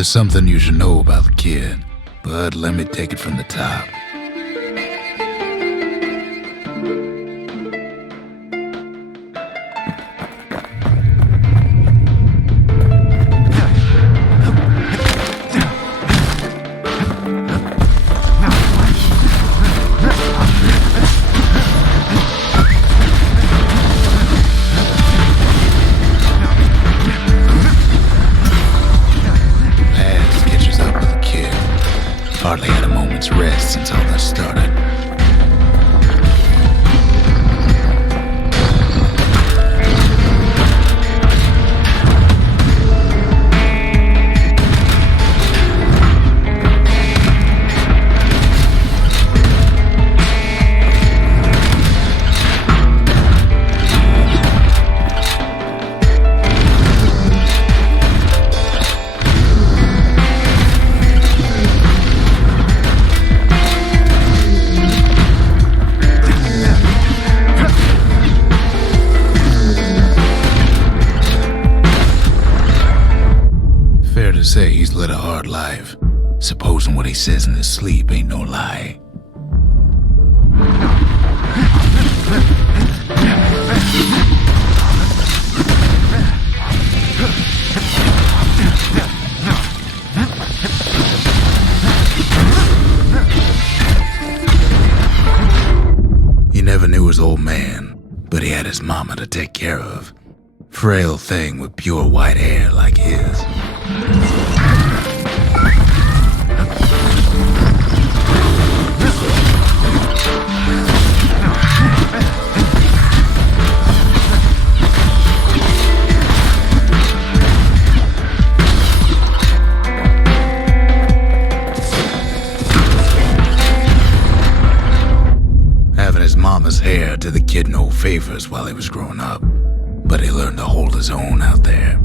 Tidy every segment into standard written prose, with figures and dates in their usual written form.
There's something you should know about the kid, but let me take it from the top. Hardly had a moment's rest since all this started. Fair to say he's led a hard life, supposing what he says in his sleep ain't no lie. He never knew his old man, but he had his mama to take care of. Frail thing with pure white hair like his. Having his mama's hair did the kid no favors while he was growing up, but he learned to hold his own out there.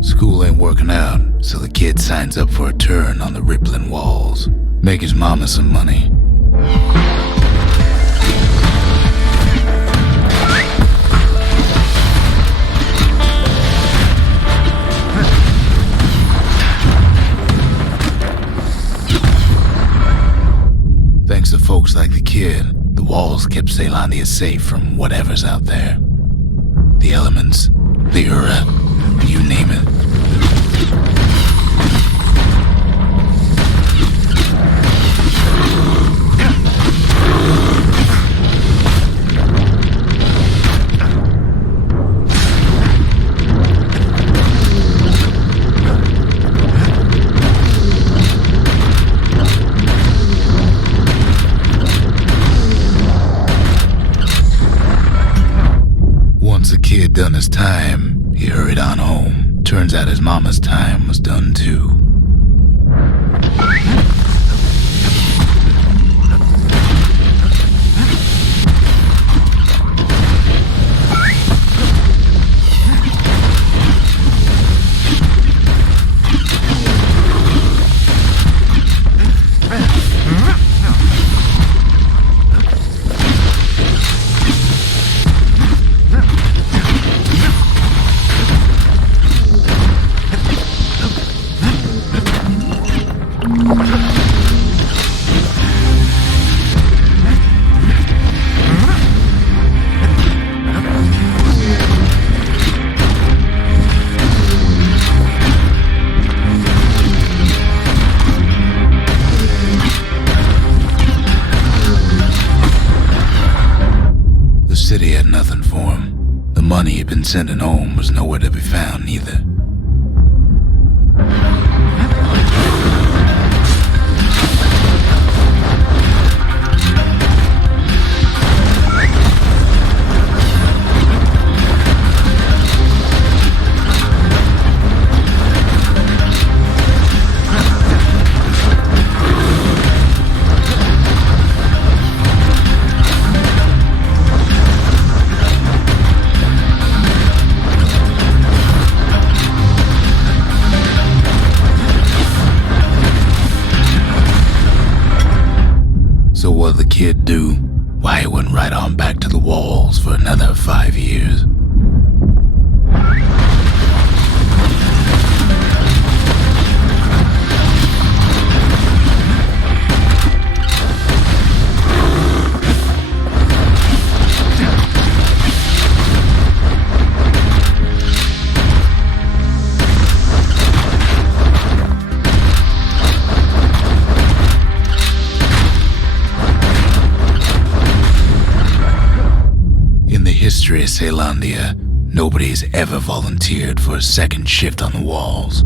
School ain't working out, so the kid signs up for a turn on the rippling walls. Make his mama some money. Thanks to folks like the kid, the walls kept Ceylondia safe from whatever's out there. The elements, the Ura, you name it. Once the kid done his time, he hurried on home. Turns out his mama's time was done too. The city had nothing for him. The money he'd been sending home was nowhere to be found either. kid do? Why, he went right on back to the walls for another 5 years. History of Caelandia, nobody's ever volunteered for a second shift on the walls.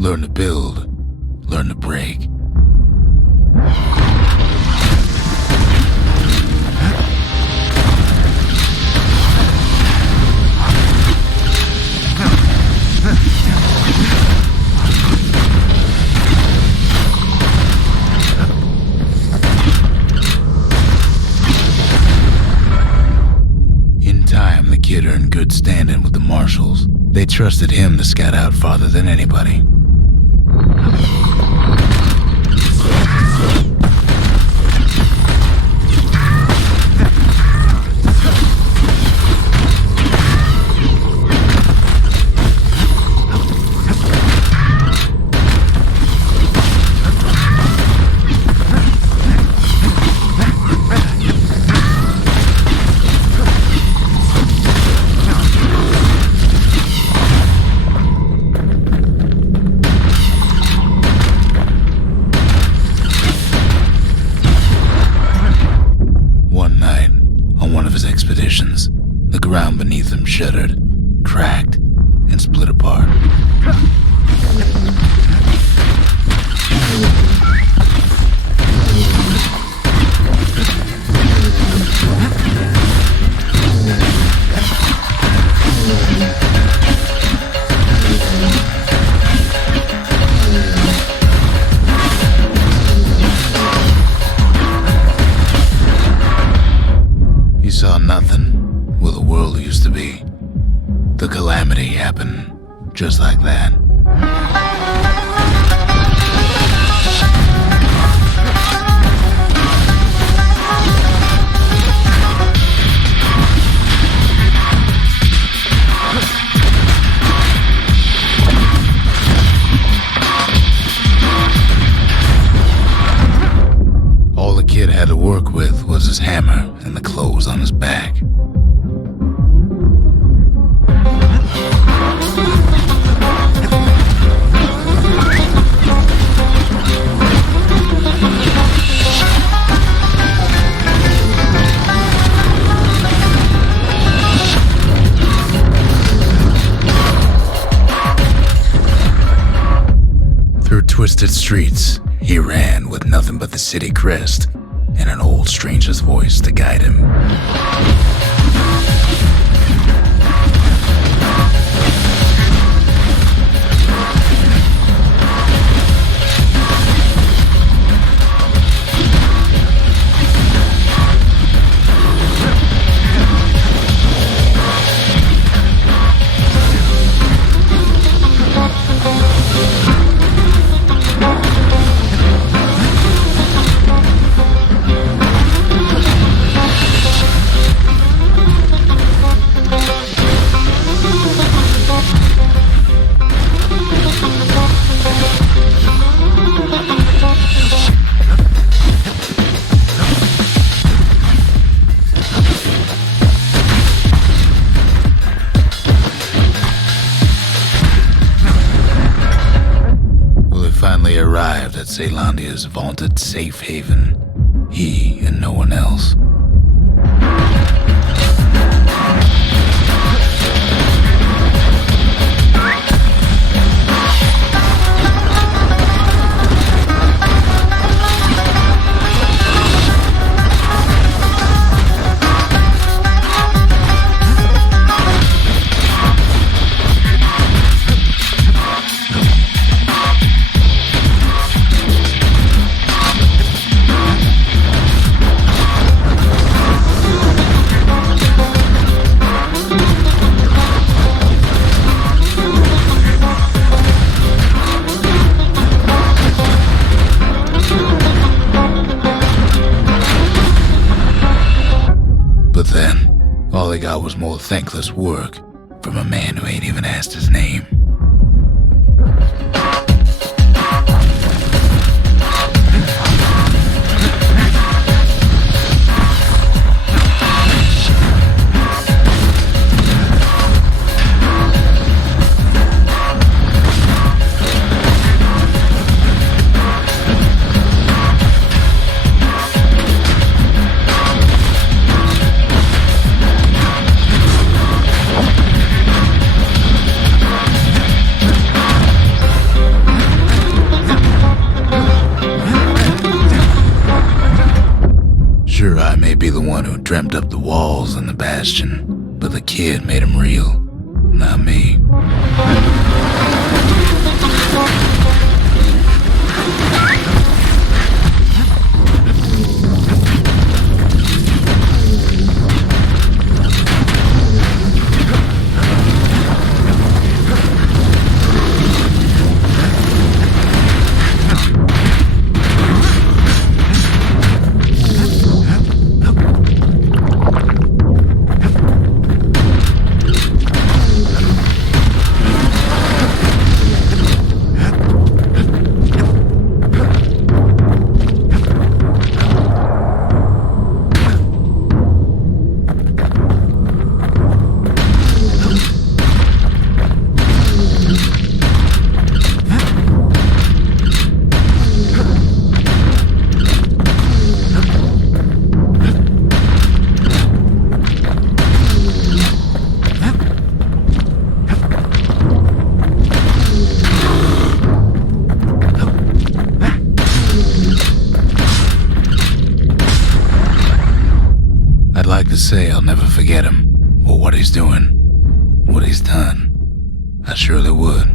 Learn to build, learn to break. In time, the kid earned good standing with the marshals. They trusted him to scout out farther than anybody. The ground beneath him shuddered, cracked, and split apart. He saw nothing. Where the world used to be. The calamity happened just like that. All the kid had to work with was his hammer and the clothes on his back. Through twisted streets, he ran with nothing but the city crest and an old stranger's voice to guide him. area's vaunted safe haven. He and no one else. All they got was more thankless work from a man who ain't even asked his name. Sure, I may be the one who dreamt up the walls and the Bastion, but the kid made them real, not me. I'd like to say I'll never forget him, or what he's doing, what he's done. I surely would.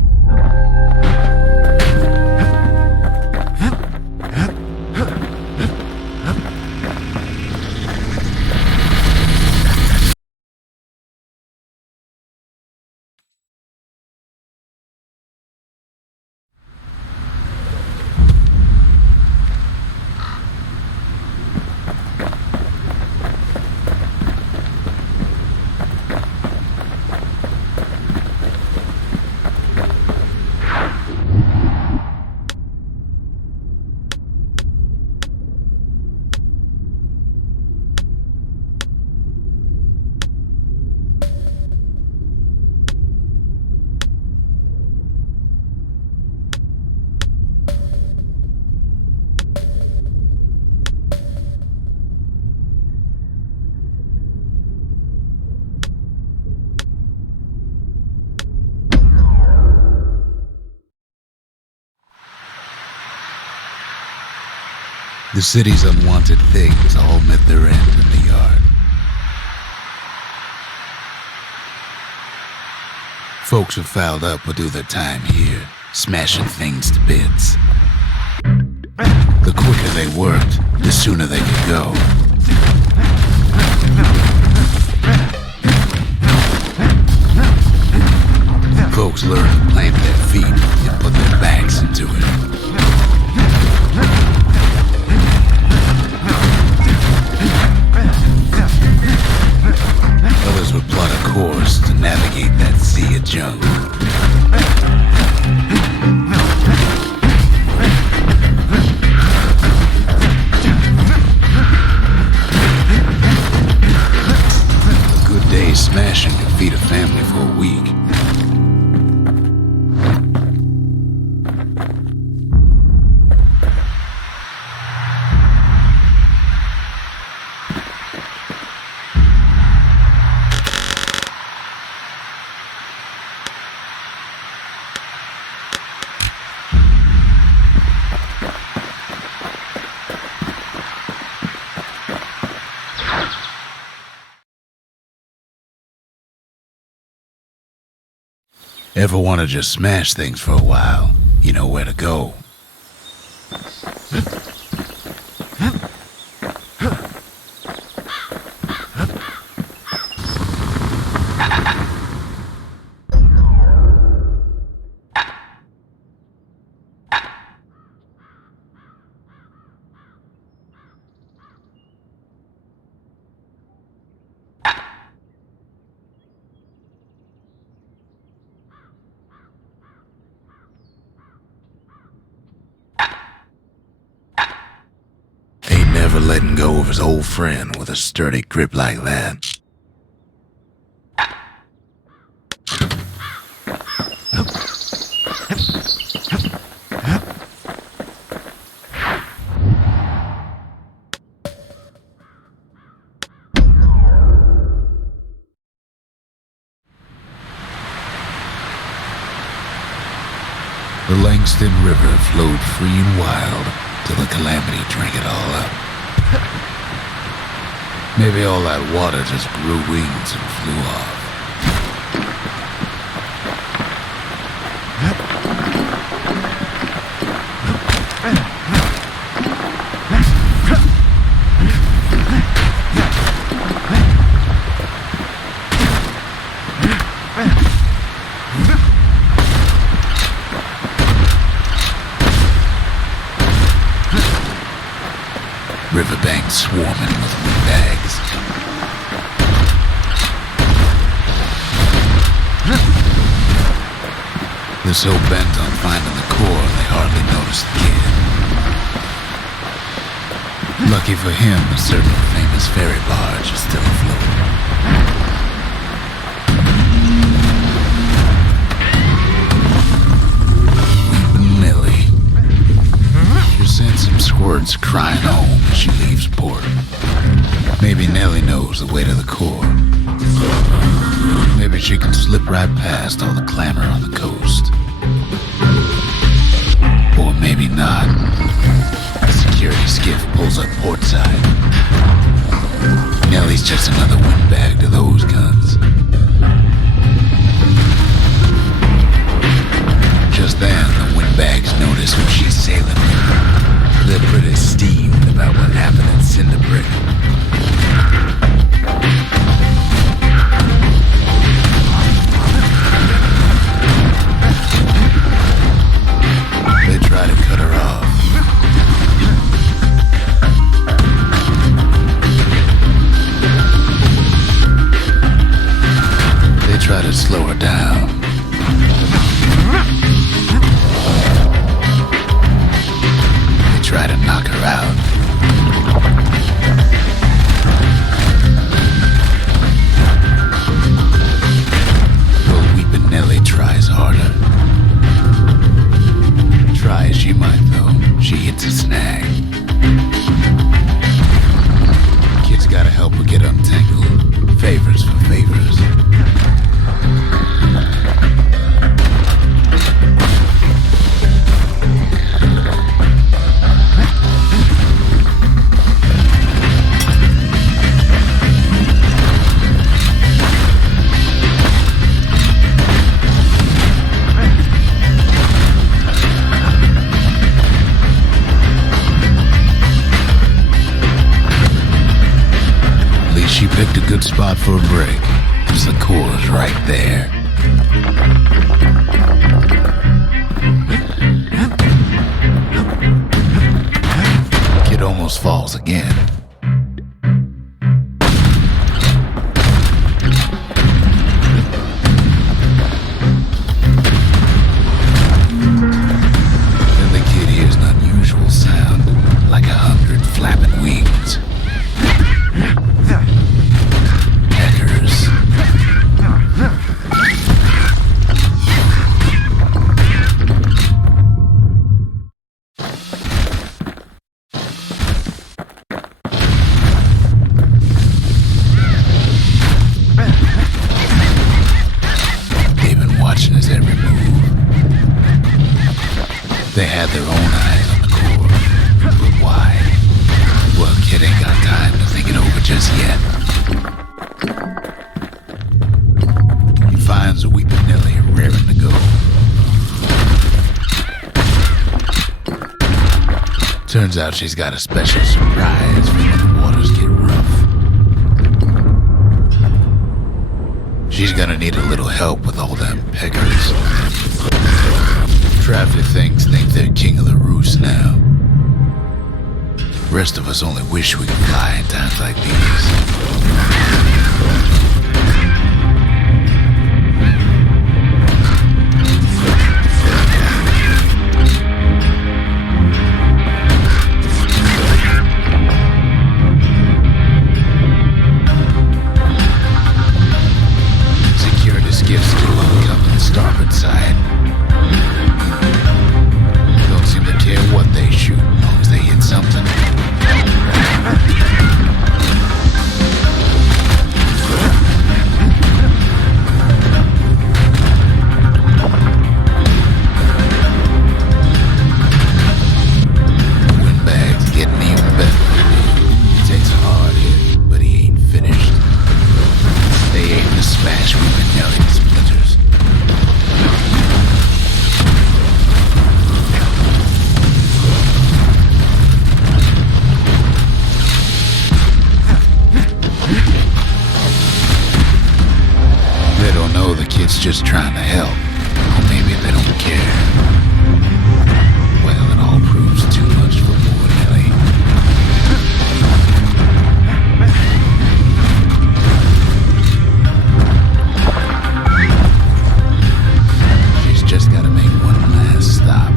The city's unwanted things all met their end in the yard. Folks who fouled up would do their time here, smashing things to bits. The quicker they worked, the sooner they could go. Folks learned to plant their feet and put their backs into it. Others would plot a course to navigate that sea of junk. A good day's smashing could feed a family for a week. Ever want to just smash things for a while? You know where to go. Never letting go of his old friend with a sturdy grip like that. The Langston River flowed free and wild till the calamity drank it all up. Maybe all that water just grew wings and flew off. Riverbanks swarming with windbags. They're so bent on finding the core, they hardly notice the kid. Lucky for him, a certain famous ferry barge is still afloat. Weeping Millie. She sends some squirts crying home as she leaves port. Maybe Nellie knows the way to the core. Maybe she can slip right past all the clamor on the coast. Or maybe not. A security skiff pulls up portside. Nellie's just another windbag to those guns. Just then, the windbags notice who she's sailing with. They're pretty steamed about what happened at Cinderbrick. They try to cut her off. They try to slow her down. Try to knock her out. But Weepin' Nellie tries harder. Try as she might, though, she hits a snag. Kid's gotta help her get untangled. Favors for favors. She picked a good spot for a break, cause the core's right there. Kid almost falls again. Then the kid hears an unusual sound, like 100 flapping wings. Turns out she's got a special surprise for when the waters get rough. She's gonna need a little help with all them peggers. Traffic things think they're king of the roost now. Rest of us only wish we could fly in times like these. Security skiffs still on the starboard side. Don't seem to care what they shoot as long as they hit something. Windbag's getting even better. He takes a hard hit, but he ain't finished. They aim to smash with Nelly splinters. They don't know the kid's just trying to help. Or maybe they don't care. Well, it all proves too much for poor Nelly. She's just gotta make one last stop.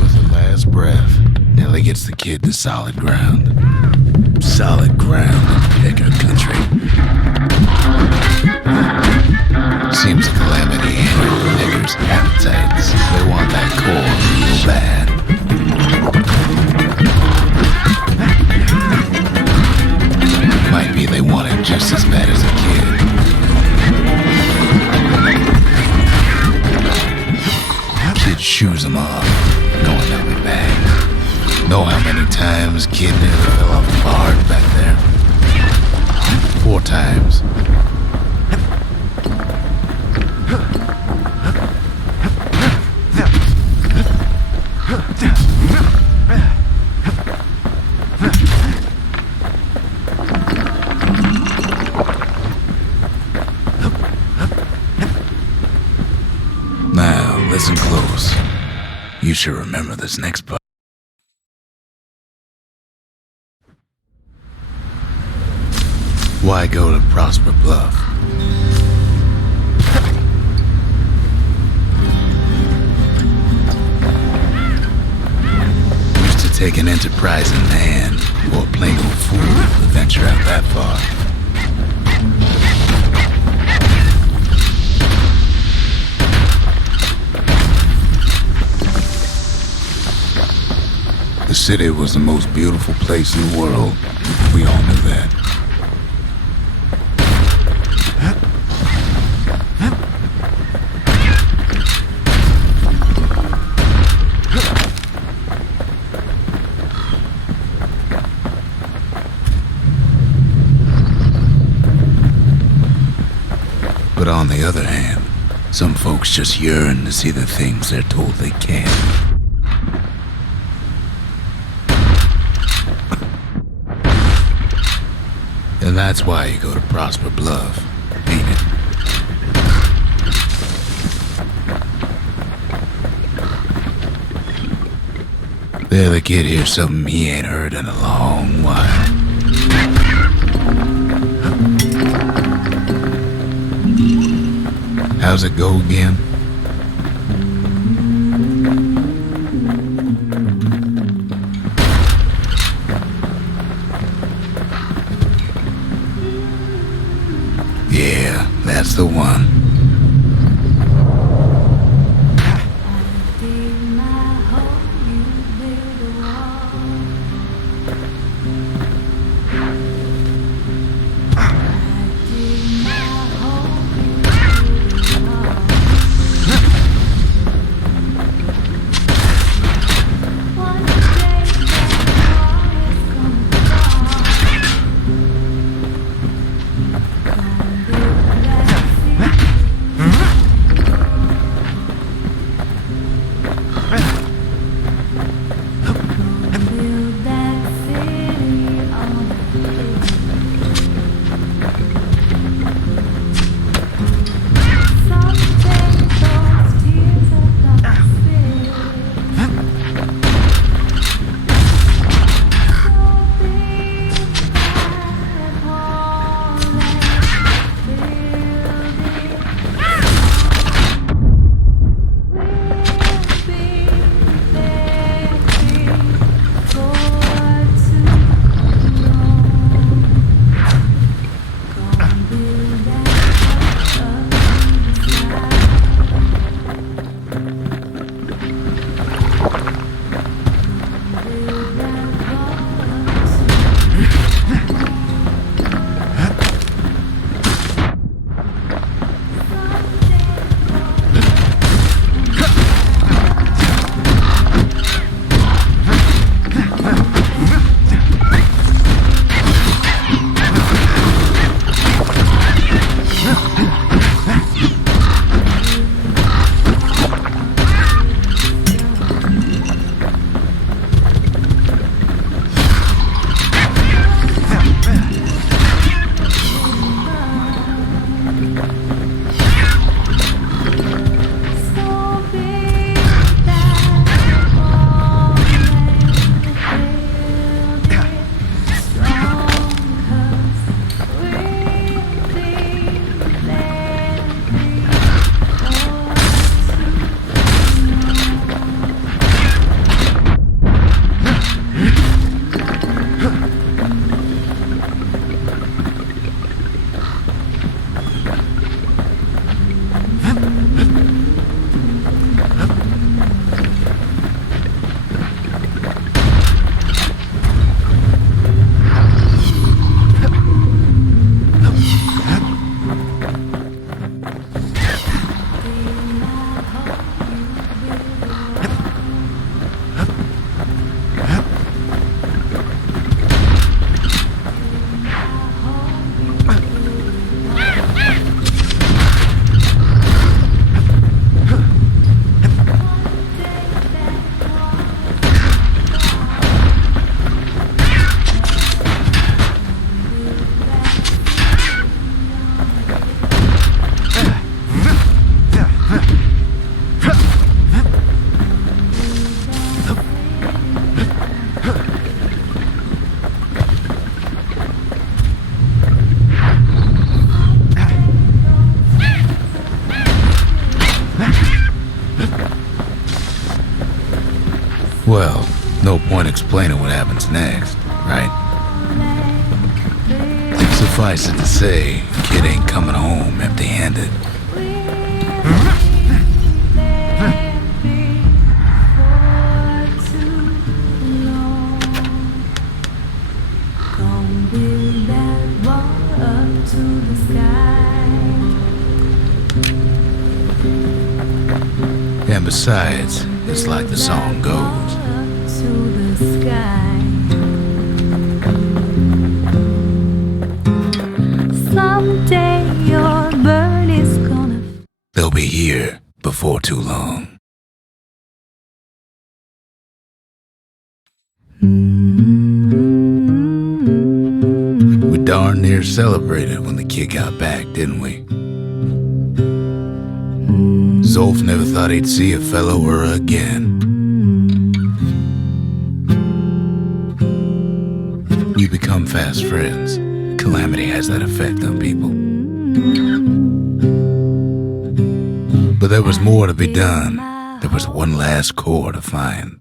With her last breath, Nelly gets the kid to solid ground. Solid ground in Pecker country. Seems a calamity handled Pecker's appetites. They want that core real bad. Might be they want it just as bad as a kid. Kid shoos him off, knowing they'll be back. Know how many times kid nearly fell off the bar back there? 4 times. Now, listen close. You should remember this next part. Why go to Prosper Bluff? Used to take an enterprising man or a plain old fool to venture out that far. The city was the most beautiful place in the world. We all knew that. But on the other hand, some folks just yearn to see the things they're told they can't. And that's why you go to Prosper Bluff, ain't it? There the kid hears something he ain't heard in a long while. How's it go again? Yeah, that's the one. Well, no point explaining what happens next, right? Suffice it to say, kid ain't coming home empty-handed. And besides, it's like the song goes. Someday your bird is gonna. They'll be here before too long. We darn near celebrated when the kid got back, didn't we? Zolf never thought he'd see a fellow or again. We become fast friends. Calamity has that effect on people. But there was more to be done. There was one last core to find.